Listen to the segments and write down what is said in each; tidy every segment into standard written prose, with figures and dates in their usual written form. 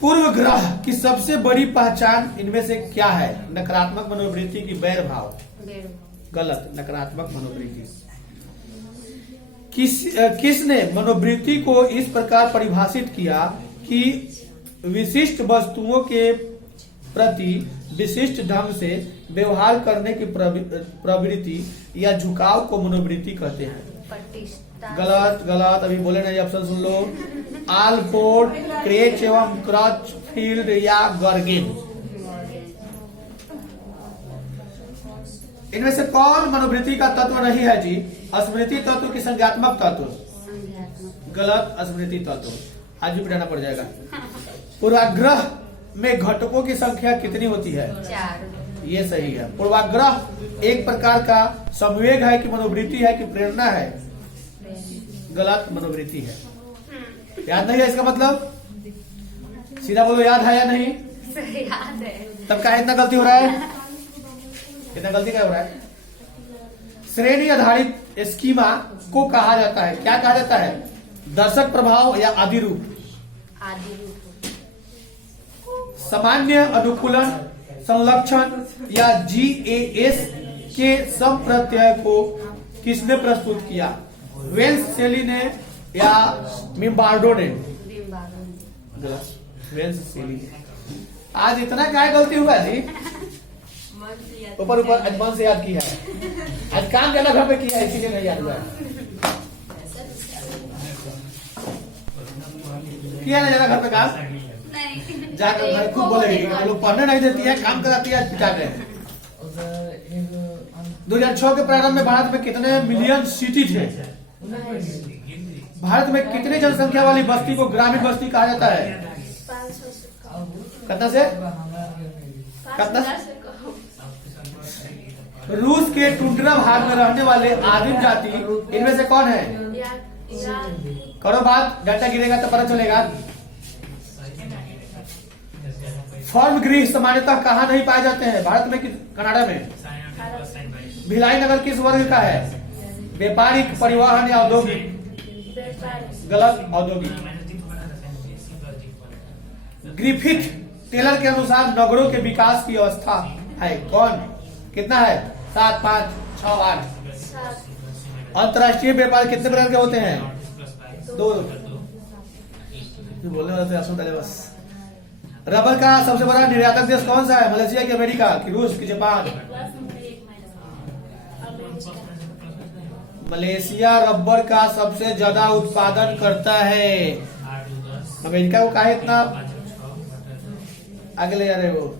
पूर्व ग्रह की सबसे बड़ी पहचान इनमें से क्या है? नकारात्मक मनोवृत्ति की वैर भाव। गलत, नकारात्मक मनोवृत्ति। किसने मनोवृत्ति को इस प्रकार परिभाषित किया कि विशिष्ट वस्तुओं के प्रति विशिष्ट ढंग से व्यवहार करने की प्रवृत्ति या झुकाव को मनोवृत्ति कहते हैं? गलत गलत, अभी बोले नहीं, ऑप्शन सुन लो। आलपोर्ट, क्रेच एवं क्रचफील्ड या गर्गिन। इनमें से कौन मनोवृत्ति का तत्व नहीं है जी? स्मृति तत्व की संज्ञात्मक तत्व? गलत, स्मृति तत्व। आज भी पिटाना पड़ जाएगा। पूर्वाग्रह में घटकों की संख्या कितनी होती है? 4। ये सही है। पूर्वाग्रह एक प्रकार का संवेग है कि मनोवृत्ति है कि प्रेरणा है? गलत, मनोवृत्ति है। याद नहीं है इसका मतलब? सीधा बोलो, याद है या नहीं? याद है। तब क्या इतना गलती हो रहा है? इतना गलती क्या हो रहा है? श्रेणी आधारित स्कीमा को कहा जाता है, क्या कहा जाता है? दर्शक प्रभाव या आदि रूप? आदि रूप। सामान्य अनुकूलन, संलक्षण या GAS के संप्रत्यय को किसने प्रस्तुत किया? वेल्स शेली ने या मिम्बार्डो ने? गलत, वेल्स शेली। आज इतना क्या गलती हुआ जी? ऊपर ऊपर आज मन से याद किया है, आज काम ज्यादा घर पे किया है, इसीलिए नहीं याद हुआ है। किया ना ज्यादा घर पे काम? जाकर भाई खुद बोलेगी, लोग पढ़ने नहीं देती है, काम कराती है, पिटा गए। 2006 के प्रारंभ में भारत में कितने मिलियन सिटी थे? भारत में कितनी जनसंख्या वाली बस्ती को ग्रामीण बस्ती कहा जाता है? कितना से? कितना? रूस के टुंड्रा भाग में रहने वाले आदिम जाति इनमें से कौन है? करो बात, डाटा गिरेगा तो पता चलेगा। फर्म गृह सामान्यतः कहाँ नहीं पाए जाते हैं? भारत में कि कनाडा में? भिलाई नगर किस वर्ग का है? व्यापारिक, परिवहन या औद्योगिक? गलत, औद्योगिक। ग्रिफिथ टेलर के अनुसार नगरों के विकास की अवस्था है कौन? कितना है? 7, 5, 6, 8। अंतरराष्ट्रीय व्यापार कितने प्रकार के होते हैं? 2। बोलने वाले थे बस। रबर का सबसे बड़ा निर्यातक देश कौन सा है? मलेशिया की, अमेरिका की, रूस की, जापान? मलेशिया रबर का सबसे ज्यादा उत्पादन करता है। अमेरिका को काहे इतना आगे ले जा रहे हो?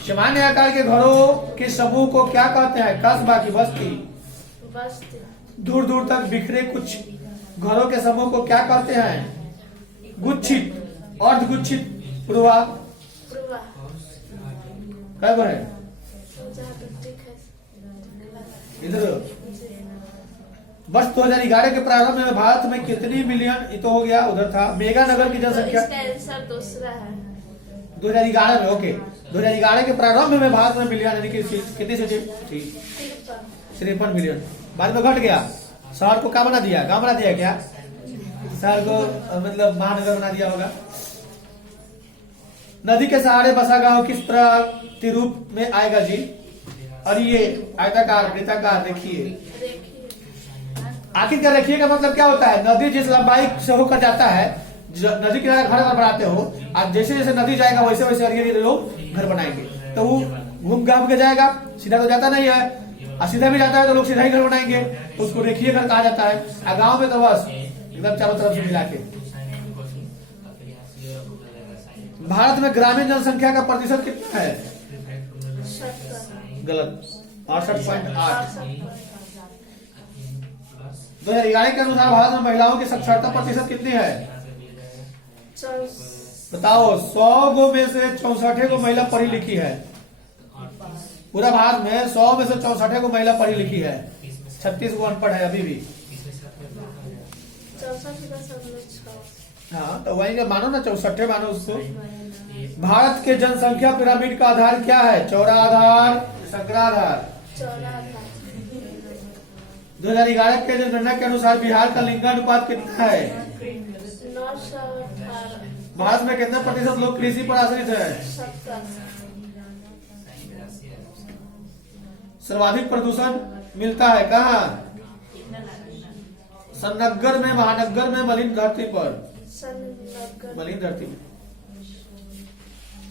सामान्य आकार के घरों के समूह को क्या कहते हैं? कस्बा की बस्ती? दूर दूर तक बिखरे कुछ घरों के समूह को क्या कहते हैं? गुच्छित, अर्धगुच्छित, पूर्वा? क्या है इधर? वर्ष 2011 के प्रारंभ में भारत में कितनी मिलियन, ये तो हो गया, उधर था। मेगा नगर की जनसंख्या? दूसरा है 2011 में। ओके, 2011 के प्रारंभ में भारत में मिलियन यानी कि कितनी से? 53 मिलियन। बाद में घट गया। शहर को क्या बना दिया? गांव बना दिया क्या? शहर को मतलब महानगर बना दिया होगा। नदी के सहारे बसा गांव किस प्रतिरूप में आएगा जी? और ये आयताकार, वृत्ताकार, देखिए आखिरकार देखिए का मतलब क्या होता है? नदी जिस लंबाई से होकर जाता है, नदी किनारे घर बनाते हो, आप जैसे जैसे नदी जाएगा वैसे वैसे लोग घर बनाएंगे, तो वो घूम घाम के जाएगा, सीधा तो जाता नहीं है, और सीधा भी जाता है तो लोग सीधा ही घर बनाएंगे, तो उसको रेखीय घर कहा जाता है। और गाँव में तो बस एकदम चारों तरफ से मिला के। भारत में ग्रामीण जनसंख्या का प्रतिशत कितना है? गलत, 68.8। 2011 के अनुसार भारत में महिलाओं की साक्षरता प्रतिशत कितनी है? बताओ। 100 गो में से 64 को महिला पढ़ी लिखी है। पूरा भारत में 100 में से 64 को महिला पढ़ी लिखी है, 36 को अनपढ़ है अभी भी। हाँ तो वही का मानो ना, 64 मानो उसको। भारत के जनसंख्या पिरामिड का आधार क्या है? चौड़ा आधार, संकरा आधार? 2011 के जनगणना के अनुसार बिहार का लिंगानुपात कितना है? भारत में कितने प्रतिशत लोग कृषि पर आश्रित है? 70। सर्वाधिक प्रदूषण मिलता है कहाँ? सन्नगर में, महानगर में, मलिन धरती पर, सन्नगर। मलिन धरती में।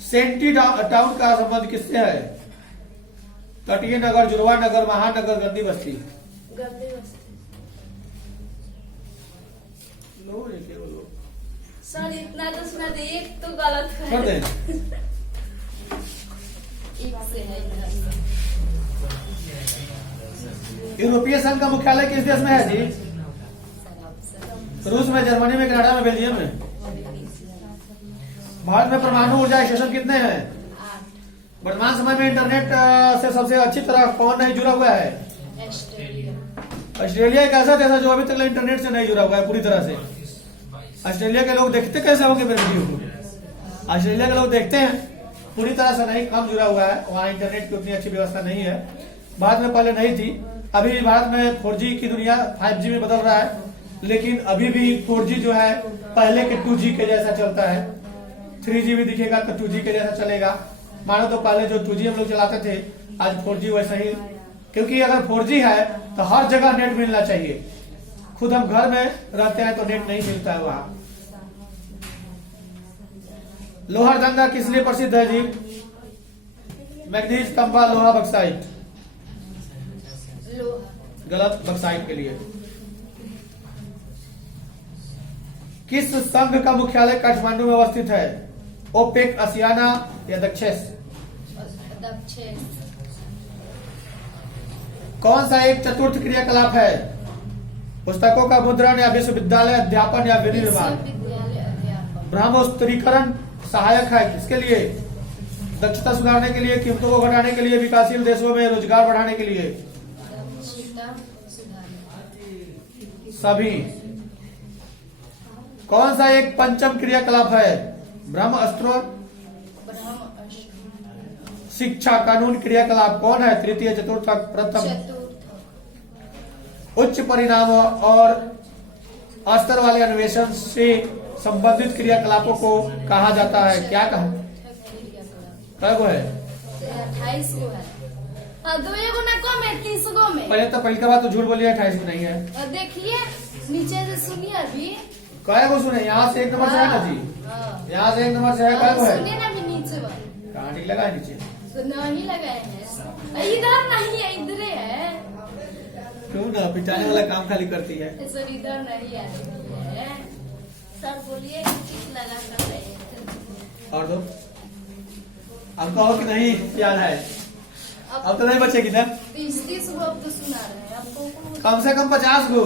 सेंटी टाउन का संबंध किससे है? तटीय नगर, जुड़वा नगर, महानगर, गंदी बस्ती। गंदी बस्ती। लो ये केवल लो। सर इतना तो सुना दे, एक तो गलत है। कर दे। एक से है इधर से। यूरोपीय संघ का मुख्यालय किस देश में है जी? रूस में, जर्मनी में, कनाडा में, बेल्जियम में। भारत में परमाणु ऊर्जा स्टेशन कितने हैं? 8। वर्तमान समय में इंटरनेट से सबसे अच्छी तरह कौन नहीं जुड़ा हुआ है? ऑस्ट्रेलिया। ऑस्ट्रेलिया एक ऐसा देश है जो अभी तक इंटरनेट से नहीं जुड़ा हुआ है पूरी तरह से। ऑस्ट्रेलिया के लोग देखते कैसे होंगे मेरे वीडियो को? ऑस्ट्रेलिया के लोग देखते हैं, पूरी तरह से नहीं, कम जुड़ा हुआ है। वहाँ इंटरनेट की उतनी अच्छी व्यवस्था नहीं है। भारत में पहले नहीं थी। अभी भारत में 4G की दुनिया 5G में बदल रहा है, लेकिन अभी भी 4G जो है पहले के 2G के जैसा चलता है। 3G भी दिखेगा तो 2G के जैसा चलेगा। मानो तो पहले जो 2G हम लोग चलाते थे, आज 4G वैसा ही। क्योंकि अगर 4G है तो हर जगह नेट मिलना चाहिए। खुद हम घर में रहते हैं तो नेट नहीं मिलता है वहाँ। लोहरदंगा किस लिए प्रसिद्ध है जी? मैग्नीज, तांबा, लोहा, बक्साइट। लोहा। गलत, बक्साइट के लिए। किस संघ का मुख्यालय काठमांडू में अवस्थित है? ओपेक, आसियाना या दक्षेस? दक्षिण। कौन सा एक चतुर्थ क्रियाकलाप है? पुस्तकों का मुद्रण या विश्वविद्यालय अध्यापन या विनिर्माण? विश्वविद्यालय अध्यापन। ब्रह्मोत्तरीकरण सहायक है किसके लिए? दक्षता सुधारने के लिए, कीमतों को घटाने के लिए, विकासशील देशों में रोजगार बढ़ाने के लिए? दक्षता सुधारने। सभी। कौन सा एक पंचम क्रियाकलाप है? ब्रह्म अस्त्र। ब्रह्म अष्ट। शिक्षा, कानून, क्रियाकलाप कौन है? तृतीय, चतुर्थ, प्रथम? चतुर्थ। उच्च परिणाम और स्तर वाले अन्वेषण से संबंधित क्रियाकलापों को कहा जाता है? क्या कहा? क्या गो है? 28 गो है। दो गो ना कम है, 30 गो में। पहले तो पहली बात तो झूठ बोलिए, 28 में नहीं है। और देखिए नीचे से सुनिए अभी। क्या को सुने? यहाँ से 1 नंबर से है ना जी? हाँ। यहाँ से 1 नंबर से है। क्या को है? सुनिए ना अभी नीचे वाला। कहाँ ठीक लगा है नीचे? तो नहीं लगाए हैं। इधर नहीं है, इधर है। क्यों ना, पिटाने वाला काम खाली करती है। सर इधर नहीं है। सर बोलिए किस लगा कर रहे हैं? और दो। अब कहो कि नहीं याद है। अब तो नहीं बचेगी ना। 30 गो अब तो सुना रहे हैं आपको। कम से कम 50 गो।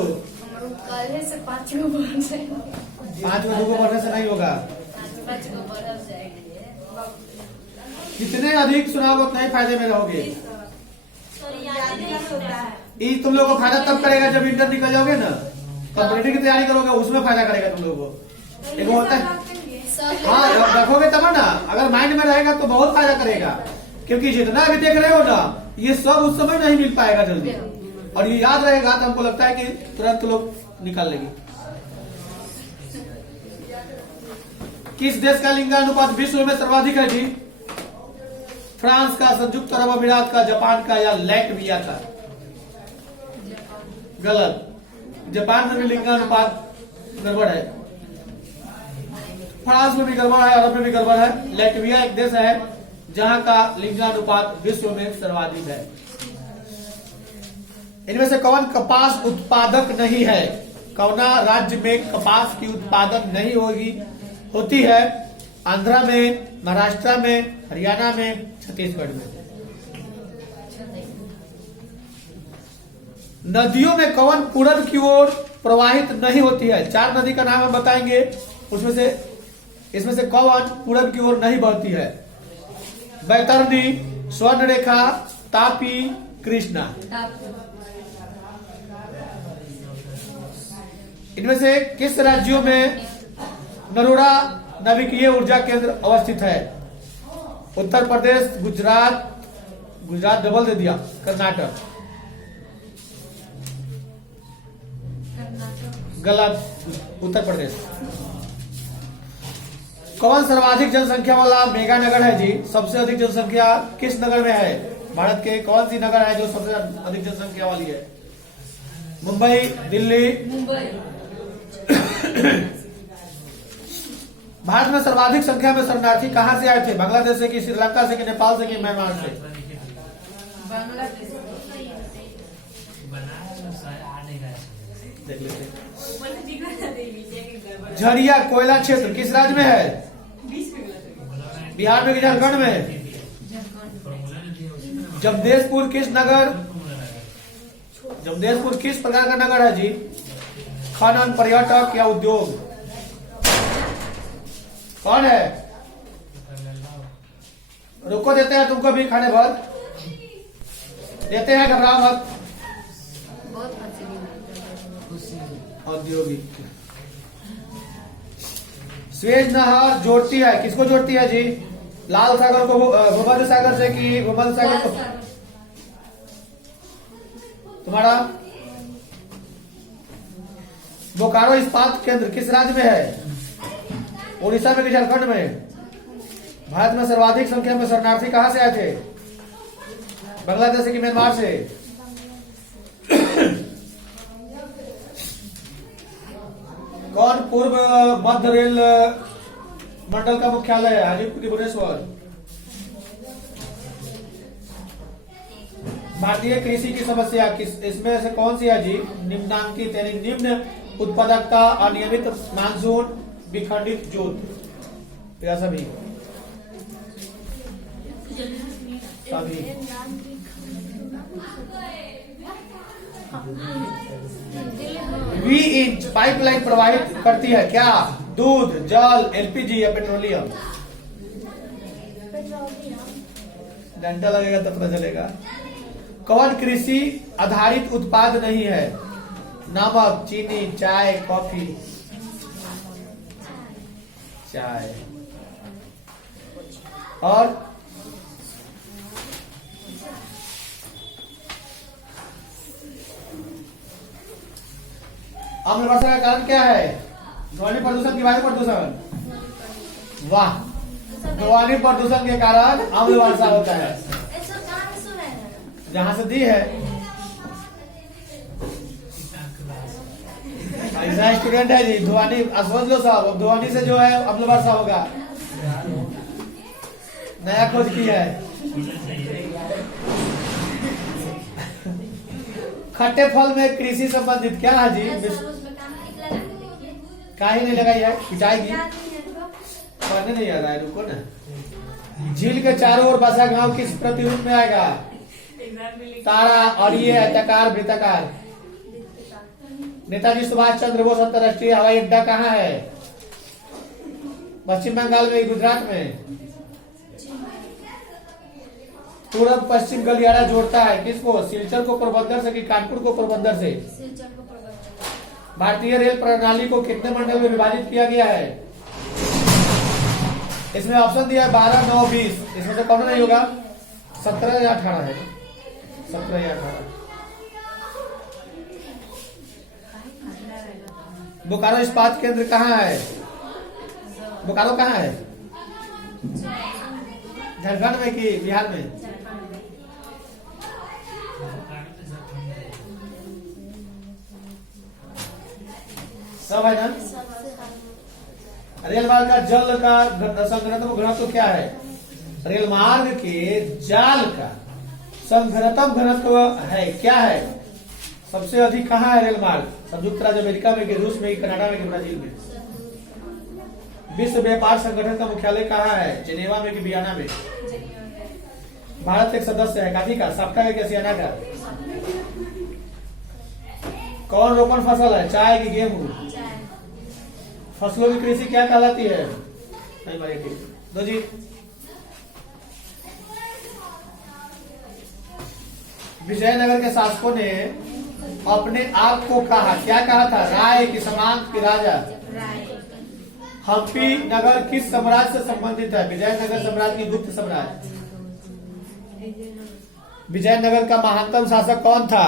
कल से 5 गो बढ़ जाएंगे। 5 में 2 गो बढ़ने से नहीं होगा। 5 गो बढ़ जाएंगे। जितने अधिक सुनाओगे उतना ही फायदे में रहोगे। सर याद नहीं होता है। ये तुम लोगों को फायदा तब करेगा जब इंटर निकल जाओगे ना, कॉम्पिटिटिव की तैयारी करोगे, उसमें फायदा करेगा तुम लोगों को। एक होता है, हाँ रखोगे तब ना। अगर माइंड में रहेगा तो बहुत फायदा करेगा। क्योंकि जितना भी देख रहे हो ना, ये सब उस समय नहीं मिल पाएगा जल्दी। और ये याद रहेगा तो हमको लगता है कि तुरंत लोग निकाल लेंगे। किस देश का लिंगानुपात विश्व में सर्वाधिक है जी? फ्रांस का, संयुक्त अरब अमीरात का, जापान का या लैटविया का? गलत। जापान में भी लिंगानुपात गड़बड़ है, फ्रांस में भी गड़बड़ है, अरब में भी गड़बड़ है। लैटविया एक देश है जहां का लिंगानुपात विश्व में सर्वाधिक है। इनमें से कौन कपास उत्पादक नहीं है? कौना राज्य में कपास की उत्पादन नहीं होती है? आंध्रा में, महाराष्ट्र में, हरियाणा में, छत्तीसगढ़ में? नदियों में कौन पूरब की ओर प्रवाहित नहीं होती है? 4 नदी का नाम हम बताएंगे, इसमें से कौन पूरब की ओर नहीं बहती है? बैतरणी, स्वर्णरेखा, तापी, कृष्णा? इनमें से किस राज्यों में नरोड़ा नाभिकीय ऊर्जा केंद्र अवस्थित है? उत्तर प्रदेश, गुजरात डबल दे दिया, कर्नाटक? गलत, उत्तर प्रदेश। कौन सर्वाधिक जनसंख्या वाला मेगा नगर है जी? सबसे अधिक जनसंख्या किस नगर में है? भारत के कौन सी नगर है जो सबसे अधिक जनसंख्या वाली है? मुंबई, दिल्ली? भारत में सर्वाधिक संख्या में शरणार्थी कहां से आए थे? बांग्लादेश से कि श्रीलंका से कि नेपाल से कि म्यांमार से? देख लेते। झरिया कोयला क्षेत्र किस राज्य में है? बिहार में कि झारखंड में? जमशेदपुर किस प्रकार का नगर है जी? खनन, पर्यटक या उद्योग? कौन है? रुको, देते हैं तुमको भी खाने भर देते हैं, घबराओ मत। औद्योगिक। स्वेज नहर जोड़ती है, किसको जोड़ती है जी? लाल सागर को भूमध्य सागर से कि भूमध्य सागर को? तुम्हारा बोकारो इस्पात केंद्र किस राज्य में है? उड़ीसा में कि झारखंड में? भारत में सर्वाधिक संख्या में शरणार्थी कहां से आए थे? बांग्लादेश से कि म्यांमार से? कौन पूर्व मध्य रेल मंडल का मुख्यालय है? हाजीपुर की भुवनेश्वर? भारतीय कृषि की समस्या किस इसमें से कौन सी है जी? निम्नांकित यानी निम्न उत्पादकता, अनियमित मानसून, विखंडित जोत या सभी? वी इंच पाइपलाइन प्रवाहित करती है क्या? दूध, जल, एलपीजी या पेट्रोलियम? घंटा लगेगा तब पता चलेगा। कौन कृषि आधारित उत्पाद नहीं है? नमक, चीनी, चाय, कॉफी? चाय। और अम्ल वर्षा का कारण क्या है? ध्वनि प्रदूषण की वायु प्रदूषण? वाह, ध्वनि प्रदूषण के कारण अम्ल वर्षा होता है। जहां से दी है ऐसा स्टूडेंट है जी। ध्वनि समझ लो साहब, ध्वनि से जो है अम्ल वर्षा होगा। नया खोज किया है। खट्टे फल में कृषि संबंधित क्या है जी? काहे नहीं लगाई है? पिटाएगी। पढ़ने नहीं आ रहा है, रुको ना। झील के चारों ओर बसा गांव किस प्रतिरूप में आएगा? तारा, अरिये, आयताकार, वृत्ताकार? नेताजी सुभाष चंद्र बोस अंतर्राष्ट्रीय हवाई अड्डा कहाँ है? पश्चिम बंगाल में, गुजरात में? पूर्व पश्चिम गलियारा जोड़ता है किसको? सिलचर को पोरबंदर से कि कानपुर को पोरबंदर से? भारतीय रेल प्रणाली को कितने मंडल में विभाजित किया गया है? इसमें ऑप्शन दिया है 12, 9, 20। इसमें से कौन नहीं होगा? 17 या 18 है? 17 या 18। बोकारो इस्पात केंद्र कहाँ है? बोकारो कहाँ है? झारखंड में कि बिहार में? सब है ना? रेल मार्ग का जल का संघनत्व घनत्व क्या है? रेल मार्ग के जाल का संघनत्व घनत्व है क्या है? सबसे अधिक कहाँ है रेल मार्ग? संयुक्त राज्य अमेरिका में कि रूस में कि कनाडा में कि ब्राजील में? विश्व व्यापार संगठन का मुख्यालय कहाँ है? जेनेवा में कि वियना में? भारत एक सदस्य है काफी का, साप्टा का क्या सियाना का? कौन रोपण फसल है? चाय की गेहूं? फसलों की कृषि क्या कहलाती है? नहीं मारे दो जी। विजयनगर के शासकों ने अपने आप को कहा, क्या कहा था? राय की सामंत की राजा? हम्पी नगर किस साम्राज्य से संबंधित है? विजयनगर साम्राज्य की गुप्त साम्राज्य? विजयनगर का महानतम शासक कौन था?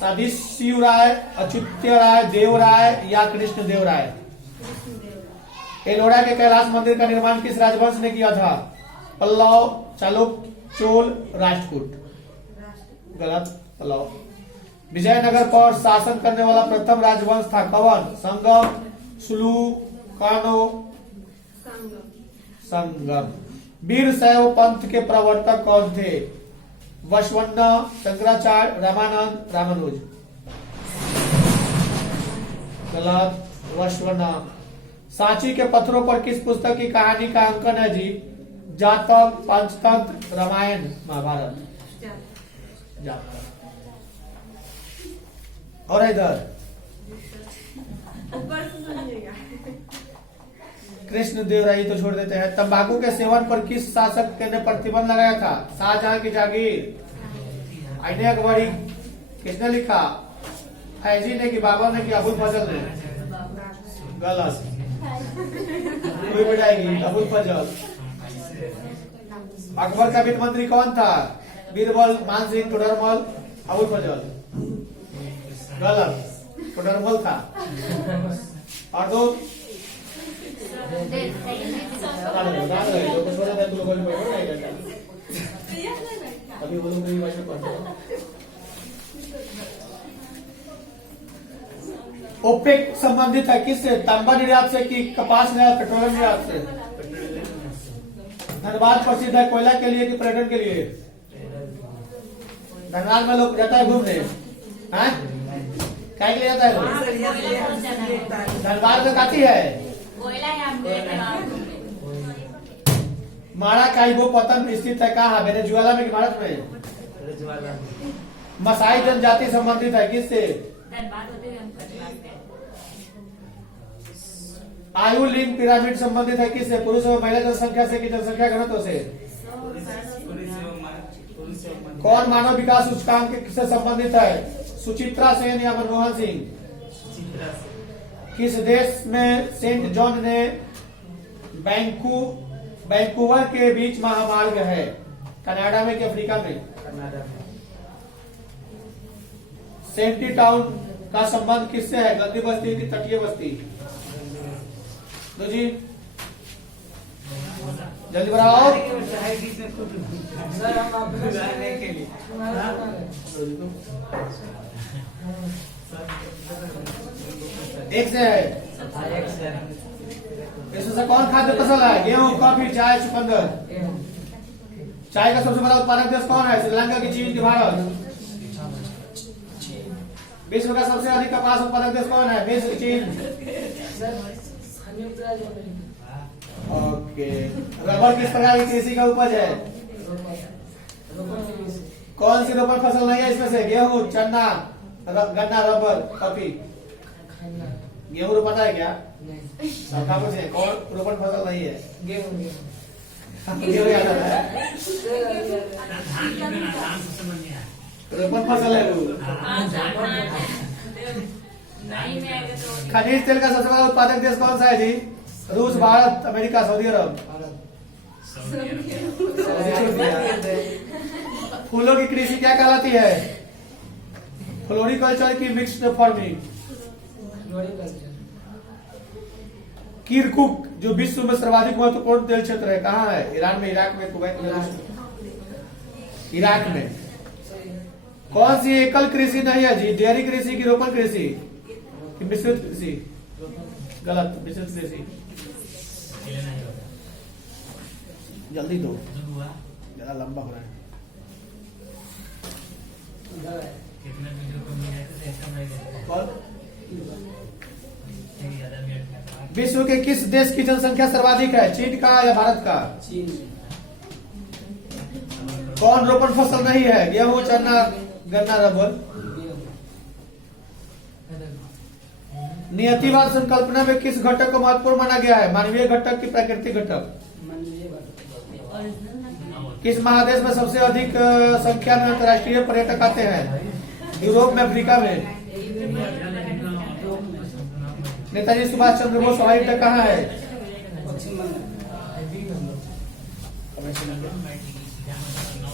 सदाशिव राय, अच्युत राय, देव राय या कृष्ण देव राय? एलोरा के कैलाश मंदिर का निर्माण किस राजवंश ने किया था? पल्लव, चालुक्य, चोल, राष्ट्रकूट। गलत, पल्लव। विजयनगर पर शासन करने वाला प्रथम राजवंश था कौन? संगम, सुलू, कानो, संगम। वीर शैव पंथ के प्रवर्तक कौन थे? वशवण्ण, शंकराचार्य, रामानंद, रामानुज। गलत, वशवण्ण। सांची के पत्थरों पर किस पुस्तक की कहानी का अंकन है जी? जातक, पंचतंत्र, रामायण, महाभारत। जातक। और इधर कृष्ण देव राय तो छोड़ देते हैं। तंबाकू के सेवन पर किस शासक ने प्रतिबंध लगाया था? शाहजहां की जागीर, आईने अकबरी, किसने लिखा? फैजी ने कि बाबर ने कि अबुल फजल ने? गलत, कोई बताएगी? अबुल फजल। अकबर का वित्त मंत्री कौन था? बीरबल, मान सिंह, टोडरमल, अबुल फजल। गलत, टोडरमल था। और दो अभी बोलो मेरी भाषा पढ़ो। ओपेक संबंधित है किससे? तांबा निर्यात से कि कपास निर्यात, पेट्रोलियम निर्यात से? धनबाद प्रसिद्ध है कोयला के लिए कि पर्यटन के लिए? धनबाद में लोग जाता है घूमने, हाँ? क्या के लिए जाता है लोग? धनबाद में काती है मारा काइबो पतन स्थित है कहाँ? वेनेजुएला में कि भारत में? मसाई जनजाति संबंधित है किससे? आयु लिंग पिरामिड संबंधित है किससे? पुरुष और महिला जनसंख्या से कि जनसंख्या घनत्व से? कौन मानव विकास सूचकांक से संबंधित है? सुचित्रा सेन या मनमोहन सिंह? किस देश में सेंट जॉन ने वैंकूवर के बीच महामार्ग है? कनाडा में कि अफ्रीका में? कनाडा में। सेंटी टाउन का संबंध किससे है? गद्दी बस्ती की तटीय बस्ती? तो जी जल्दी बढ़ाओ। एक से है। इसमें कौन खाद्य फसल है? गेहूं, कॉफी, चाय, चुकंदर? चाय का सबसे बड़ा उत्पादक देश कौन है? श्रीलंका की, चीन की, भारत? विश्व का सबसे अधिक कपास उत्पादक देश कौन है? मिस्र, चीन? ओके। रबर किस प्रकार की कृषि का उपज है? कौन सी रोपण फसल नहीं है इसमें से? गेहूं, चना, गन्ना, रबर, कॉफी? गेहूं रोपता है क्या? सरकार को से कौन रोपण फसल नहीं है? गेहूं याद आता है? रोपण फसल है वो। खनिज तेल का सबसे बड़ा उत्पादक देश कौन सा है जी? रूस, भारत, अमेरिका, सऊदी अरब? फूलों की कृषि क्या कहलाती है? फ्लोरिकल्चर की मिक्स्ड फार्मिंग? किरकुक जो विश्व में सर्वाधिक महत्वपूर्ण तेल क्षेत्र है कहाँ है? ईरान में, इराक में, कुवैत में? इराक में। कौन सी एकल कृषि नहीं है जी? डेयरी कृषि की रोपण कृषि कि मिश्रित कृषि? गलत, मिश्रित कृषि। जल्दी दो, ज्यादा लंबा हो रहा है। विश्व के किस देश की जनसंख्या सर्वाधिक है? चीन का या भारत का? चीन। कौन रोपण फसल नहीं है? गेहूं, चना, गन्ना, रबर? नियतिवाद संकल्पना में किस घटक को महत्वपूर्ण माना गया है? मानवीय घटक की प्राकृतिक घटक? किस महादेश में सबसे अधिक संख्या में अंतर्राष्ट्रीय पर्यटक आते हैं? यूरोप में, अफ्रीका में? नेताजी सुभाष चंद्र बोस हवाई अड्डा कहाँ है?